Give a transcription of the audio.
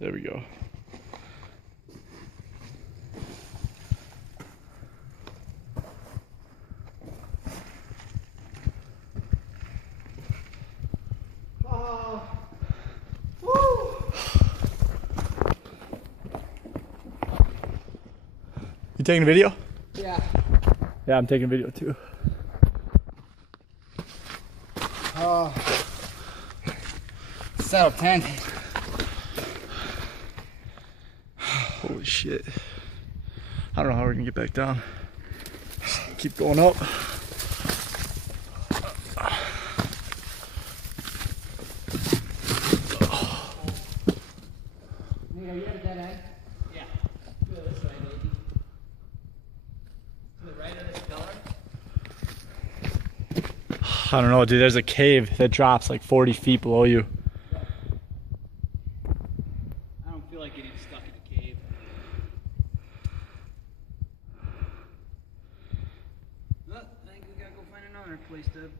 There we go. You taking a video? Yeah. Yeah, I'm taking a video too. Set up tent. Holy shit. I don't know how we're gonna get back down. Keep going up. Are you at a dead end? Yeah. Go this way, baby. To the right of this pillar? I don't know, dude. There's a cave that drops like 40 feet below you. I don't feel like getting stuck in a cave. Well, I think we gotta go find another place to